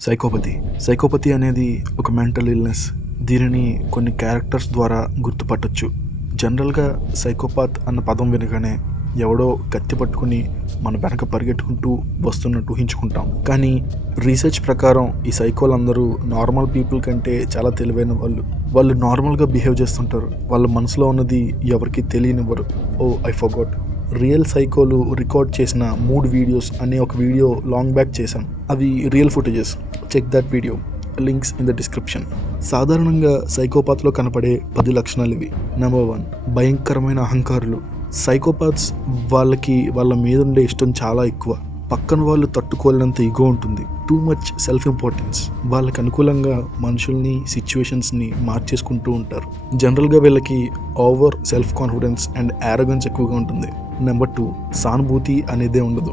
Psychopathy psychopathy అనేది ఒక mental illness దీనిని కొన్ని క్యారెక్టర్స్ ద్వారా గుర్తుపట్టొచ్చు. జనరల్గా సైకోపాత్ అన్న పదం వినగానే ఎవడో కత్తి పట్టుకుని మన వెనక పరిగెట్టుకుంటూ వస్తున్నట్టు ఊహించుకుంటాం. కానీ రీసెర్చ్ ప్రకారం ఈ సైకోలందరూ నార్మల్ పీపుల్ కంటే చాలా తెలివైన వాళ్ళు. వాళ్ళు నార్మల్గా బిహేవ్ చేస్తుంటారు. వాళ్ళ మనసులో ఉన్నది ఎవరికి తెలియనివ్వరు. ఓ ఐ ఫర్గాట్ రియల్ సైకోలు రికార్డ్ చేసిన మూడు వీడియోస్ అనే ఒక వీడియో లాంగ్ బ్యాక్ చేశాను. అవి real footages check that video links in the description సాధారణంగా సైకోపాత్లో కనపడే పది లక్షణాలు ఇవి. నెంబర్ వన్ భయంకరమైన అహంకారులు. సైకోపాత్స్ వాళ్ళకి వాళ్ళ మీద ఉండే ఇష్టం చాలా ఎక్కువ. పక్కన వాళ్ళు తట్టుకోలేనంత ఈగో ఉంటుంది. టూ మచ్ సెల్ఫ్ ఇంపార్టెన్స్ వాళ్ళకి అనుకూలంగా మనుషుల్ని సిచ్యువేషన్స్ని మార్చేసుకుంటూ ఉంటారు. జనరల్గా వీళ్ళకి over self confidence and arrogance ఎక్కువగా ఉంటుంది. నెంబర్ టూ సానుభూతి అనేదే ఉండదు.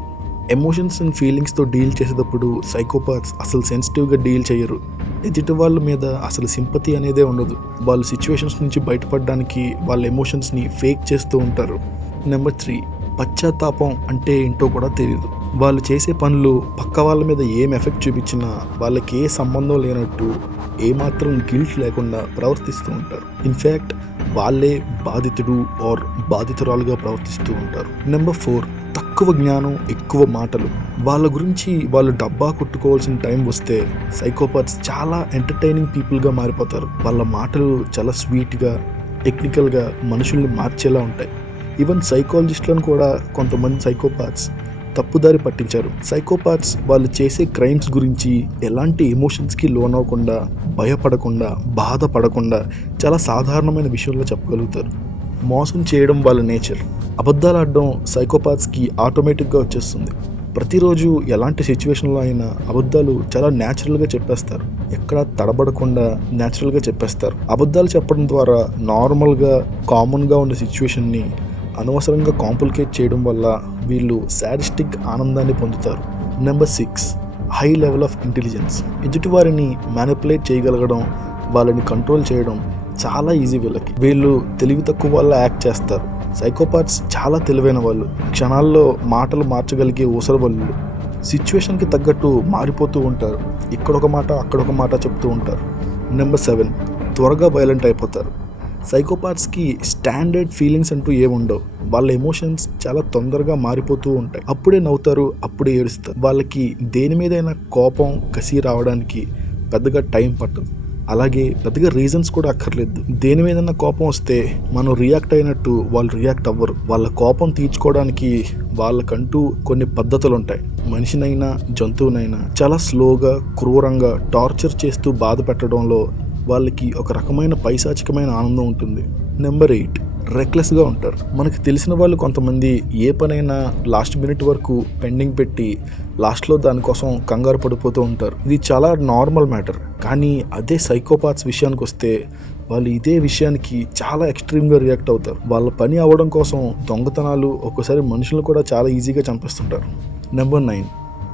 ఎమోషన్స్ అండ్ ఫీలింగ్స్తో డీల్ చేసేటప్పుడు సైకోపాత్స్ అసలు సెన్సిటివ్గా డీల్ చేయరు. ఎదుటి వాళ్ళ మీద అసలు సింపతి అనేదే ఉండదు. వాళ్ళు సిచ్యువేషన్స్ నుంచి బయటపడడానికి వాళ్ళ ఎమోషన్స్ని ఫేక్ చేస్తూ ఉంటారు. నెంబర్ త్రీ పశ్చాత్తాపం అంటే ఏంటో కూడా తెలియదు వాళ్ళు చేసే పనులు పక్క వాళ్ళ మీద ఏం ఎఫెక్ట్ చూపించినా వాళ్ళకి ఏ సంబంధం లేనట్టు ఏమాత్రం గిల్ట్ లేకుండా ప్రవర్తిస్తూ ఉంటారు. ఇన్ఫ్యాక్ట్ వాళ్ళే బాధితుడు ఆర్ బాధితురాలుగా ప్రవర్తిస్తూ ఉంటారు. నెంబర్ ఫోర్ తక్కువ జ్ఞానం ఎక్కువ మాటలు. వాళ్ళ గురించి వాళ్ళు డబ్బా కొట్టుకోవాల్సిన టైం వస్తే సైకోపాత్స్ చాలా ఎంటర్టైనింగ్ పీపుల్గా మారిపోతారు. వాళ్ళ మాటలు చాలా స్వీట్గా టెక్నికల్గా మనుషుల్ని మార్చేలా ఉంటాయి. ఈవెన్ సైకాలజిస్ట్లను కూడా కొంతమంది సైకోపాత్స్ తప్పుదారి పట్టించారు. సైకోపాత్స్ వాళ్ళు చేసే క్రైమ్స్ గురించి ఎలాంటి ఎమోషన్స్కి లోన్ అవ్వకుండా భయపడకుండా బాధపడకుండా చాలా సాధారణమైన విషయంలో చెప్పగలుగుతారు. మోసం చేయడం వాళ్ళ నేచర్. అబద్ధాలు ఆడడం సైకోపాత్స్కి ఆటోమేటిక్గా వచ్చేస్తుంది. ప్రతిరోజు ఎలాంటి సిచ్యువేషన్లో అయినా అబద్ధాలు చాలా న్యాచురల్గా చెప్పేస్తారు. ఎక్కడ తడబడకుండా న్యాచురల్గా చెప్పేస్తారు. అబద్ధాలు చెప్పడం ద్వారా నార్మల్గా కామన్గా ఉండే సిచ్యువేషన్ని అనవసరంగా కాంప్లికేట్ చేయడం వల్ల వీళ్ళు శాడిస్టిక్ ఆనందాన్ని పొందుతారు. Number six high level of intelligence ఎదుటివారిని మ్యానిపులేట్ చేయగలగడం వాళ్ళని కంట్రోల్ చేయడం చాలా ఈజీ వీళ్ళకి. వీళ్ళు తెలివి తక్కువ వల్ల యాక్ట్ చేస్తారు. సైకోపాత్స్ చాలా తెలివైన వాళ్ళు. క్షణాల్లో మాటలు మార్చగలిగే ఊసరవల్లు సిచ్యువేషన్కి తగ్గట్టు మారిపోతూ ఉంటారు. ఇక్కడొక మాట అక్కడొక మాట చెప్తూ ఉంటారు. నెంబర్ సెవెన్ త్వరగా వైలెంట్ అయిపోతారు. సైకోపాత్స్కి స్టాండర్డ్ ఫీలింగ్స్ అంటూ ఏముండవు వాళ్ళ ఎమోషన్స్ చాలా తొందరగా మారిపోతూ ఉంటాయి. అప్పుడే నవ్వుతారు అప్పుడే ఏడుస్తారు. వాళ్ళకి దేని మీదైనా కోపం కసి రావడానికి పెద్దగా టైం పట్టదు. అలాగే పెద్దగా రీజన్స్ కూడా అక్కర్లేదు. దేని మీదన్నా కోపం వస్తే మనం రియాక్ట్ అయినట్టు వాళ్ళు రియాక్ట్ అవ్వరు. వాళ్ళ కోపం తీర్చుకోవడానికి వాళ్ళకంటూ కొన్ని పద్ధతులు ఉంటాయి. మనిషినైనా జంతువునైనా చాలా స్లోగా క్రూరంగా టార్చర్ చేస్తూ బాధ పెట్టడంలో వాళ్ళకి ఒక రకమైన పైశాచికమైన ఆనందం ఉంటుంది. నెంబర్ ఎయిట్ రెక్లెస్గా ఉంటారు. మనకు తెలిసిన వాళ్ళు కొంతమంది ఏ పనైనా లాస్ట్ మినిట్ వరకు పెండింగ్ పెట్టి లాస్ట్లో దానికోసం కంగారు పడిపోతూ ఉంటారు. ఇది చాలా నార్మల్ మ్యాటర్ కానీ అదే సైకోపాత్స్ విషయానికి వస్తే వాళ్ళు ఇదే విషయానికి చాలా ఎక్స్ట్రీమ్గా రియాక్ట్ అవుతారు. వాళ్ళ పని అవ్వడం కోసం దొంగతనాలు ఒక్కోసారి మనుషులు కూడా చాలా ఈజీగా చంపేస్తుంటారు. నెంబర్ నైన్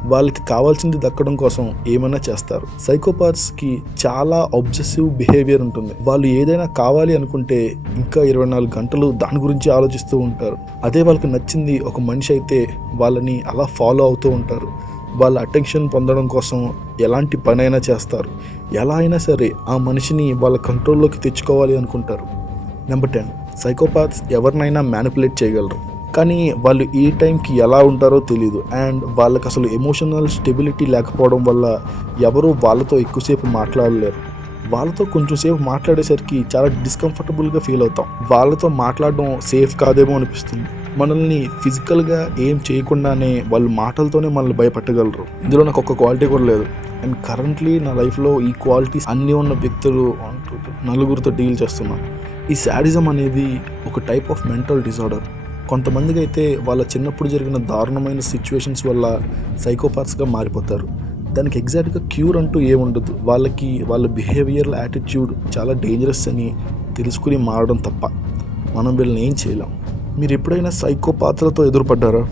వాళ్ళకి కావాల్సింది దక్కడం కోసం ఏమైనా చేస్తారు. సైకోపాత్స్కి చాలా అబ్జెసివ్ బిహేవియర్ ఉంటుంది. వాళ్ళు ఏదైనా కావాలి అనుకుంటే ఇంకా ఇరవై నాలుగు గంటలు దాని గురించి ఆలోచిస్తూ ఉంటారు. అదే వాళ్ళకి నచ్చింది ఒక మనిషి అయితే వాళ్ళని అలా ఫాలో అవుతూ ఉంటారు. వాళ్ళ అటెన్షన్ పొందడం కోసం ఎలాంటి పనైనా చేస్తారు. ఎలా అయినా సరే ఆ మనిషిని వాళ్ళ కంట్రోల్లోకి తెచ్చుకోవాలి అనుకుంటారు. నెంబర్ టెన్ సైకోపాత్స్ ఎవరినైనా మ్యానిపులేట్ చేయగలరు. కానీ వాళ్ళు ఈ టైంకి ఎలా ఉంటారో తెలియదు అండ్ వాళ్ళకి అసలు ఎమోషనల్ స్టెబిలిటీ లేకపోవడం వల్ల ఎవరూ వాళ్ళతో ఎక్కువసేపు మాట్లాడలేరు. వాళ్ళతో కొంచెం సేపు మాట్లాడేసరికి చాలా డిస్కంఫర్టబుల్గా ఫీల్ అవుతాం. వాళ్ళతో మాట్లాడడం సేఫ్ కాదేమో అనిపిస్తుంది. మనల్ని ఫిజికల్గా ఏం చేయకుండానే వాళ్ళ మాటలతోనే మనల్ని భయపెట్టగలరు. ఇందులో నాకు ఒక క్వాలిటీ కూడా లేదు. అండ్ కరెంట్లీ నా లైఫ్లో ఈ క్వాలిటీస్ అన్నీ ఉన్న వ్యక్తులు నలుగురితో డీల్ చేస్తున్నాను ఈ శాడిజం అనేది ఒక టైప్ ఆఫ్ మెంటల్ డిజార్డర్ కొంతమందికి అయితే వాళ్ళ చిన్నప్పుడు జరిగిన దారుణమైన సిచ్యువేషన్స్ వల్ల సైకోపాత్స్గా మారిపోతారు. దానికి ఎగ్జాక్ట్గా క్యూర్ అంటూ ఏముండదు వాళ్ళకి వాళ్ళ బిహేవియర్ యాటిట్యూడ్ చాలా డేంజరస్ అని తెలుసుకుని మారడం తప్ప. మనం వీళ్ళని ఏం చేయలేం. మీరు ఎప్పుడైనా సైకోపాత్రతో ఎదురుపడ్డారా?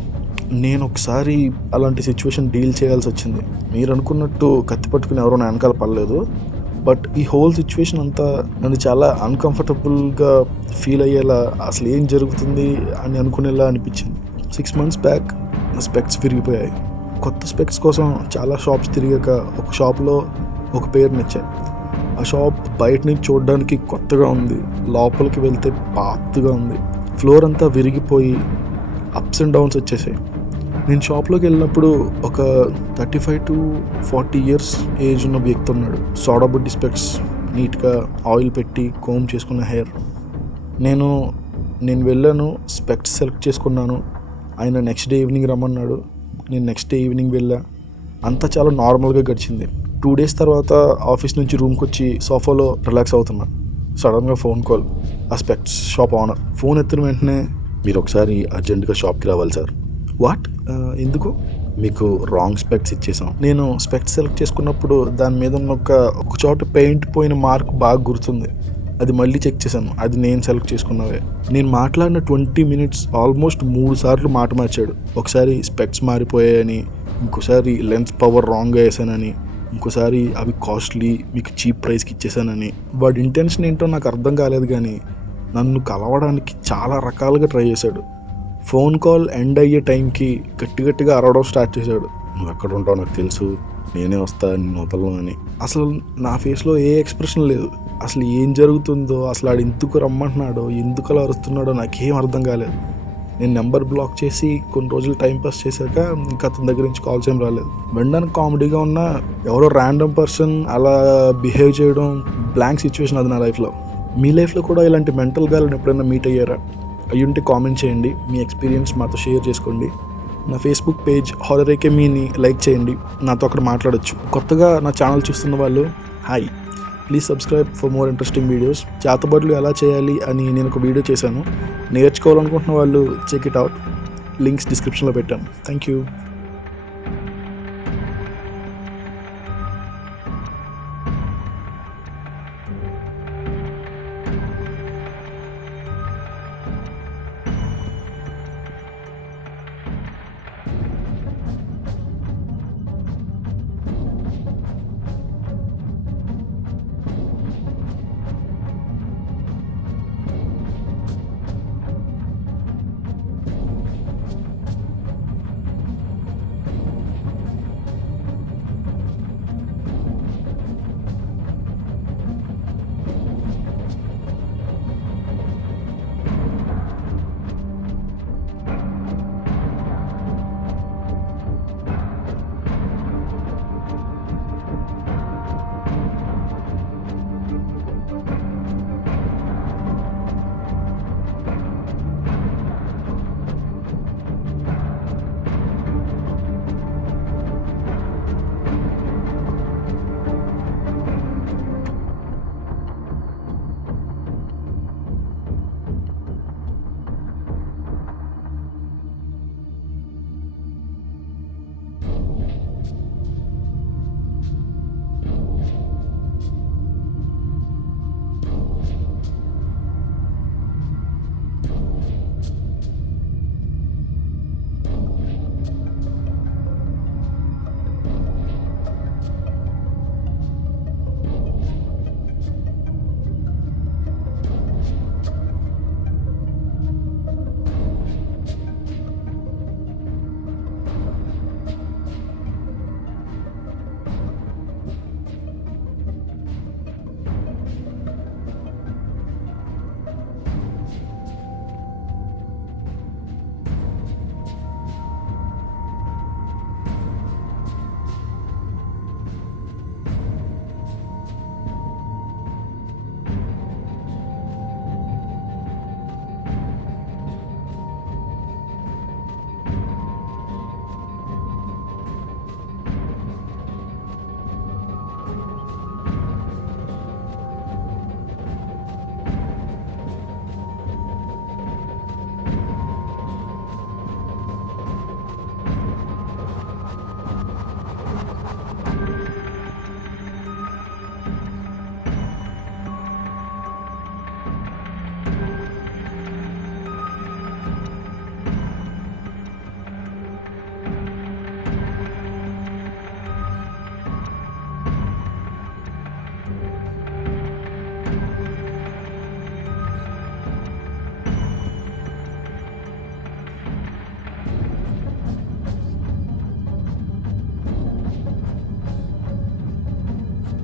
నేను ఒకసారి అలాంటి సిచ్యువేషన్ డీల్ చేయాల్సి వచ్చింది. మీరు అనుకున్నట్టు కత్తి పట్టుకుని ఎవరో నా వెనకాల పడలేదు. బట్ ఈ హోల్ సిచ్యువేషన్ అంతా నన్ను చాలా అన్కంఫర్టబుల్గా ఫీల్ అయ్యేలా అసలు ఏం జరుగుతుంది అని అనుకునేలా అనిపించింది. సిక్స్ మంత్స్ బ్యాక్ నా స్పెక్స్ విరిగిపోయాయి. కొత్త స్పెక్స్ కోసం చాలా షాప్స్ తిరిగాక ఒక షాప్లో ఒక పేరు నచ్చాయి ఆ షాప్ బయట నుంచి చూడడానికి కొత్తగా ఉంది. లోపలికి వెళ్తే పాతగా ఉంది. ఫ్లోర్ అంతా విరిగిపోయి అప్స్ అండ్ డౌన్స్ వచ్చేసాయి. నేను షాప్లోకి వెళ్ళినప్పుడు ఒక thirty five to forty years age ఉన్న వ్యక్తి ఉన్నాడు. సోడా బుడ్డి స్పెక్స్ నీట్గా ఆయిల్ పెట్టి కోమ్ చేసుకున్న హెయిర్. నేను నేను వెళ్ళాను స్పెక్ట్స్ సెలెక్ట్ చేసుకున్నాను. ఆయన నెక్స్ట్ డే ఈవినింగ్ రమ్మన్నాడు. నేను నెక్స్ట్ డే ఈవినింగ్ వెళ్ళా. అంతా చాలా నార్మల్గా గడిచింది. టూ డేస్ తర్వాత ఆఫీస్ నుంచి రూమ్కి వచ్చి సోఫాలో రిలాక్స్ అవుతున్నా. సడన్గా ఫోన్ కాల్. ఆ స్పెక్ట్స్ షాప్ ఓనర్. ఫోన్ ఎత్తిన వెంటనే మీరు ఒకసారి అర్జెంటుగా షాప్కి రావాలి సార్. వాట్ uh, ఎందుకు? మీకు రాంగ్ స్పెక్ట్స్ ఇచ్చేసాం. నేను స్పెక్ట్స్ సెలెక్ట్ చేసుకున్నప్పుడు దాని మీద ఉన్న ఒక ఒక చోట పెయింట్ పోయిన మార్క్ బాగా గుర్తుంది. అది మళ్ళీ చెక్ చేశాను. అది నేను సెలెక్ట్ చేసుకున్నవే. నేను మాట్లాడిన ట్వంటీ మినిట్స్ ఆల్మోస్ట్ మూడు సార్లు మాట మార్చాడు. ఒకసారి స్పెక్ట్స్ మారిపోయాయని ఇంకోసారి లెన్స్ పవర్ రాంగ్ వేసానని ఇంకోసారి అవి కాస్ట్లీ మీకు చీప్ ప్రైస్కి ఇచ్చేసానని. వాడి ఇంటెన్షన్ ఏంటో నాకు అర్థం కాలేదు కానీ నన్ను కలవడానికి చాలా రకాలుగా ట్రై చేశాడు. ఫోన్ కాల్ ఎండ్ అయ్యే టైంకి గట్టి గట్టిగా అరవడం స్టార్ట్ చేశాడు. నువ్వు ఎక్కడ ఉంటావు నాకు తెలుసు. నేనే వస్తా నేను వదలను అని. అసలు నా ఫేస్లో ఏ ఎక్స్ప్రెషన్ లేదు. అసలు ఏం జరుగుతుందో అసలు ఆడు ఎందుకు రమ్మంటున్నాడో ఎందుకు అలా అరుస్తున్నాడో నాకేం అర్థం కాలేదు. నేను నెంబర్ బ్లాక్ చేసి కొన్ని రోజులు టైం పాస్ చేశాక ఇంకా అతని దగ్గర నుంచి కాల్స్ ఏం రాలేదు. వినడానికి కామెడీగా ఉన్న ఎవరో ర్యాండమ్ పర్సన్ అలా బిహేవ్ చేయడం బ్లాంక్ సిచ్యువేషన్ అది నా లైఫ్లో. మీ లైఫ్లో కూడా ఇలాంటి మెంటల్ గాలను ఎప్పుడైనా మీట్ అయ్యారా? అయ్యుంటే కామెంట్ చేయండి. మీ ఎక్స్పీరియన్స్ మాతో షేర్ చేసుకోండి. నా ఫేస్బుక్ పేజ్ హారర్ మీని లైక్ చేయండి. నాతో అక్కడ మాట్లాడొచ్చు. కొత్తగా నా ఛానల్ చూస్తున్న వాళ్ళు hi please subscribe for more interesting videos చేతబడులు ఎలా చేయాలి అని నేను ఒక వీడియో చేశాను. నేర్చుకోవాలనుకుంటున్న వాళ్ళు చెక్ ఇట్ అవుట్ లింక్స్ డిస్క్రిప్షన్లో పెట్టాను. Thank you